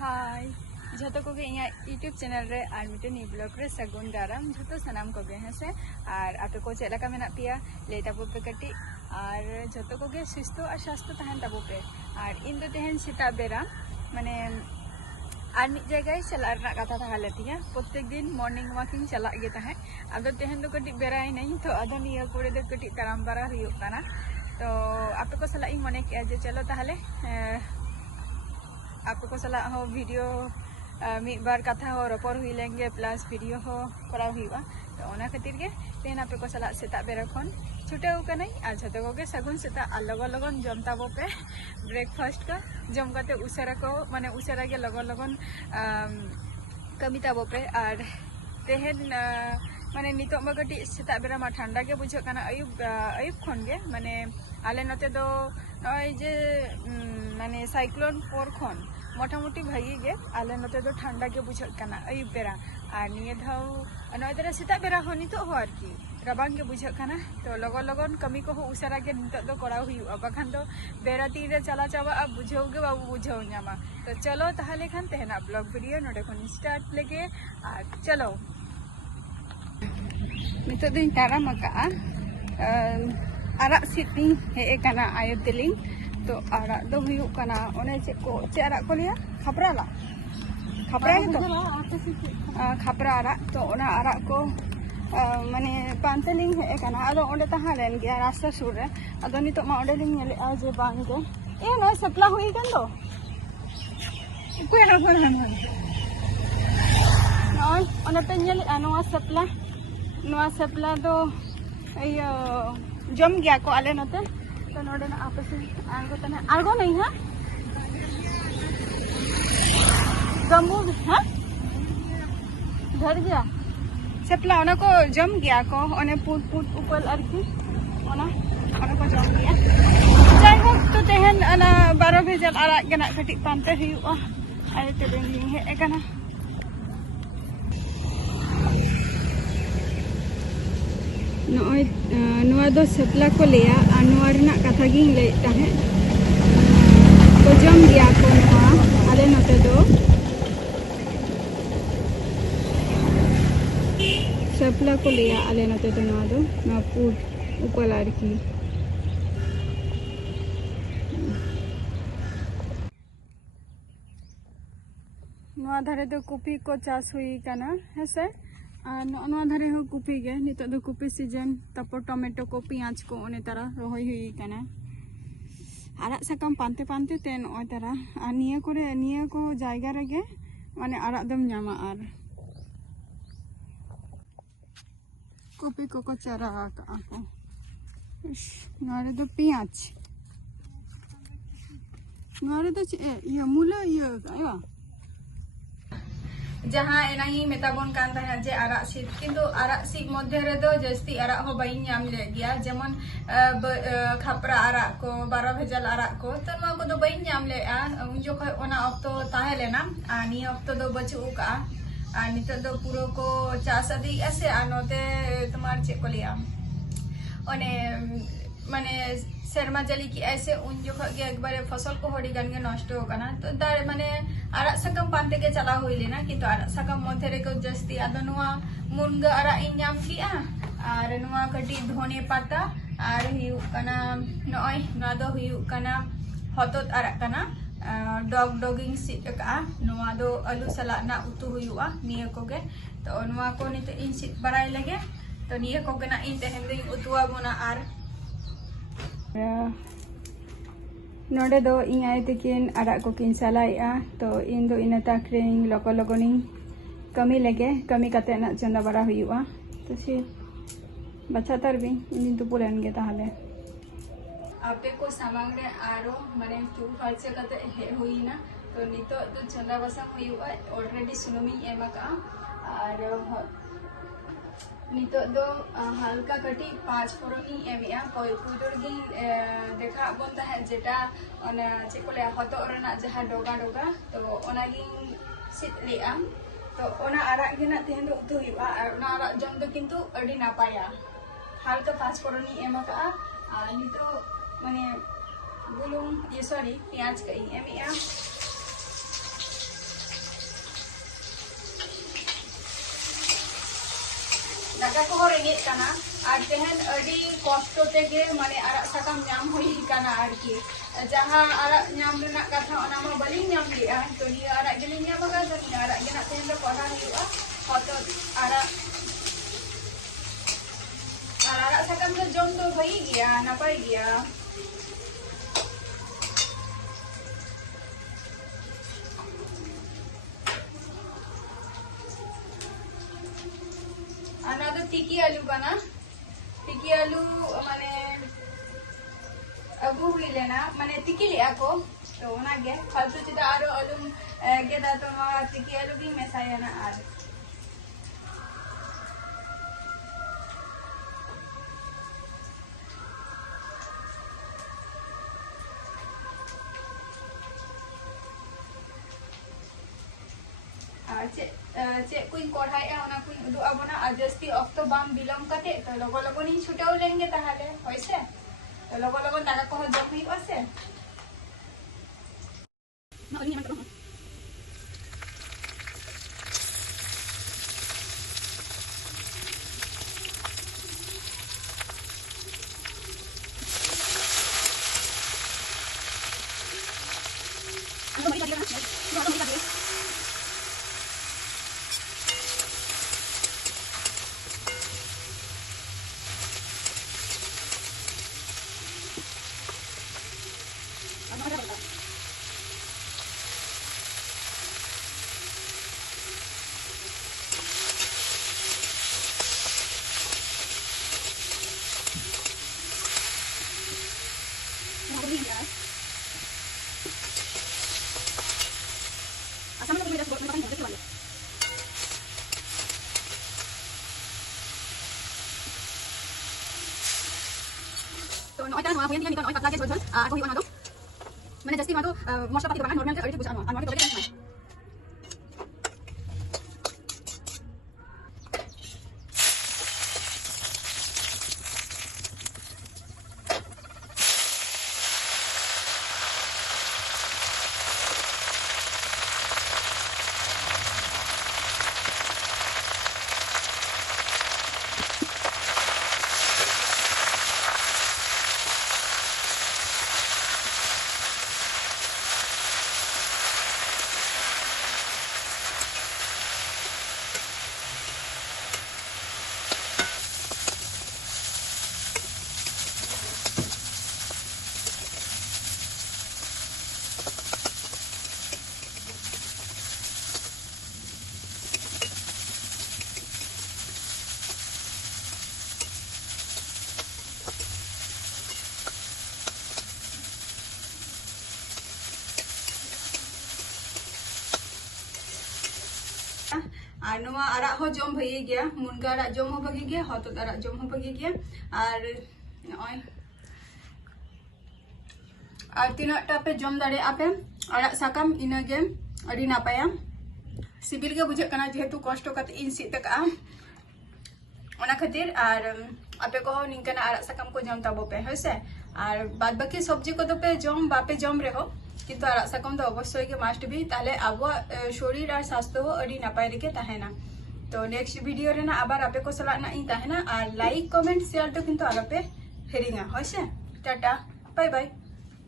हाय जो को YouTube channel रे और मिट्टे ब्लॉग रे सगुन दाराम जो सामान को हैं से और आपे को चलका मेना पिया ले ताबो पे कटी और जो को सुस्थ और स्वास्थ्य तहन ताबो पे और इन दो तेहन सेता बेरा माने और मिट जगह चला कथा था लेतिया प्रत्येक दिन मॉर्निंग वॉकिंग चला गे तहे अब तेहन दो कटी बेराई नहीं तो अदो निया कोरे दो कटी ताराम बारा हुयुग काना तो आपे को सला मने के जे चलो ताहले आपे को सला हो वीडियो मिट बार कथा हो रपड़ हुई लेंगे प्लस वीडियो हो करा हुआ तो ओना खातिर के तेहन आपे को सला सेता बेरा खन छुटेव कनाई और जो को सगुन सेता और लगन लगन जम ताबो पे ब्रेकफास्ट का जम करते उसारा को माने उसारा के लगन लगन कमी ताबो पे और तेहन माने नितो मा कटी सेता बेरा मा ठंडा के बुझो काना अयुब खन के माने आले नते दो नय जे माने साइक्लोन पोर खन मोटामुटी भागी गे आले नते दो ठंडा के बुझो काना अयुब बेरा और निये धाव नय दरा सेता बेरा हो नितो हो आरकी रबांग के बुझो काना तो लगन लगन कमी को हो उसारा के नितो दो करा हुयुआ बखान दो बेरा तीन रे चला चाबा अब बुझो गे बाबू बुझो न्यामा तो चलो ताहले खान तेहना ब्लॉग वीडियो नोडे खन स्टार्ट लेगे और चलो नितो दिन ताराम का आरा सिटी हे काना आयो दिलिंग तो आरा दो हुयुग काना ओने चे आरा को लिया खपरा ला खपरा तो खपरा आरा तो ओना आरा को माने पांतेलिंग हे काना आदो ओंडे ताहालेन गया रास्ता सुर रे आदो नितो मा ओंडे लिंग नेले आ जे बांग दो ए नो सप्ला हुई गन दो कोई ना फोन हम नोय ओना पे नेले नोआ सप्ला दो अयो जम गया को आले नते तो नोडे ना आपस आर्गो नहीं है गमू हां घर गया सप्ला ओना को जम गया को ओने पुट ऊपर अरकी ओना को जम गया जाय हो तो तेहन अना 12 भेजल आरा गना कटी पांते हुआ आय ते बेंगी हे एकना नोय नोआ दो सप्ला को लिया और नोआ रना कथा गिंग ले ताहे को जम गया को नोआ आले नते दो सप्ला को लिया आले नते दो नोआ दो ना पुट ऊपर आरकी नोआ धारे दो कॉफी को चास हुई काना हेसे धारे हो कॉफी गे नितो दो कॉफी सीजन तपर टमेटो को पियाज को ओने तारा रोहई हुई काना आरा साकाम पांते पांते ते नय तारा आ निया को जायगा रेगे माने आरा दम न्यामा आर कॉफी को चारा का को नारे दो पियाज नारे दो ये मूला ये आया जहाँ एना ही मेताबन कान तहे जे आरा सीट किंतु आरा सीट मध्य रे दो जस्ती आरा हो बाई नाम ले गया जेमन खपरा आरा को 12 भेजल आरा को तो नो को दो बाई नाम ले आ उन जो ओना ऑक्टो ताहे लेना आनी ऑक्टो दो बचू का आ नितो दो पूरो को चास आदि ऐसे आनोते तुम्हार चे को लिया ओने माने शर्मा जली की ऐसे उन जो एक बार फसल को होड़ी गन के नष्ट हो गना तो दार माने आरा सकम पांते के चला हुई लेना किंतु आरा सकम मथे रे को जस्ती आदो नुआ मुनगा आरा इन्याम किया और नुआ कटी धोने पाता और हिउ कना नय नुआ दो हिउ कना हतोत आरा कना डॉगिंग सीट का नुआ दो आलू सला ना उतु हुआ निया को गे तो नुआ को निते इन सीट बराई लगे तो निया को गना इन तेहन दे उतुआ बोना आर नोडे दो इन आए तकिन आरा को किन सलाइआ तो इन दो इन ताक्रेंग लोको लोगोनिंग कमी लगे कमी कते ना चंदा बड़ा हुआ तो सी बच्चा तरबी इन तो पुरन गे ताहले आपे को सामान रे आरो माने तू खर्च कते हे हुई ना तो नितो तो चंदा बसा हुआ ऑलरेडी सुनमी एमा का और नितो दो हल्का कटी 5 फोरनी एमिया कोई पुदुर गी देखा बोनता है जेटा ओना चेकोले हतो रना जहा डोगा डोगा तो ओना गी सिट लिया तो ओना आरा गिना तेहन दो उतु हुआ ओना आरा जम दो किंतु अडी नापाया हल्का 5 फोरनी एमा का आ नितो माने बुलुंग ये सॉरी प्याज का एमिया दाका को रेंगे काना और तेहन अडी कष्ट तेगे माने आरा साकाम नाम हुई काना आरकी जहां आरा नाम रेना कथा ओना मा बलिं नाम लिया तो निया आरा गेलिं नाम का तो निया आरा गेना तेहन दो पढ़ा हुआ हतो आरा आरा साकाम तो जम तो भई गया नापाई गया आना तो तिकी आलू बना तिकी आलू माने अगू हुई लेना माने तिकी लिया को तो ओना गे फालतू चिदा आरो आलू गेदा तो तिकी आलू भी मेसाया ना आर चे कुछ कढ़ाई ओना कुछ उदु आबोना आ जस्ती ऑक्टो बाम बिलम कते तो लगो लगो नि छुटाव लेंगे ताहले होइसे तो लगो लगो दागा को जम हुई ओसे ना ओनी मन तो नॉय kan orang punya ni kan noi patla ke betul aku hiwan ado mana jasti madu mosla pati bangan normal ke ari buja anu anu ke boleh और नुआ आरा हो जम भई गया मुनगा आरा जम हो भगी गया हतत आरा जम हो भगी गया और नय और तीनटा पे जम दाड़े आपे आरा साकाम इनागे अड़ी नापाया सिबिल के बुझे कना जेहेतु कष्ट कते इन सितका ओना खातिर और आपे को निंकना आरा साकाम को जम ताबो पे होइसे और बाद बाकी सब्जी को तो पे जम बापे जम रे हो किंतु आरा साकाम तो अवश्य के मास्ट भी ताले आबो शरीर और स्वास्थ्य हो अड़ी नापाय रेके ताहेना तो नेक्स्ट वीडियो रे ना आबार आपे को सला ना इ ताहेना और लाइक कमेंट शेयर तो किंतु आरो पे हेरिंगा होइसे टाटा बाय बाय।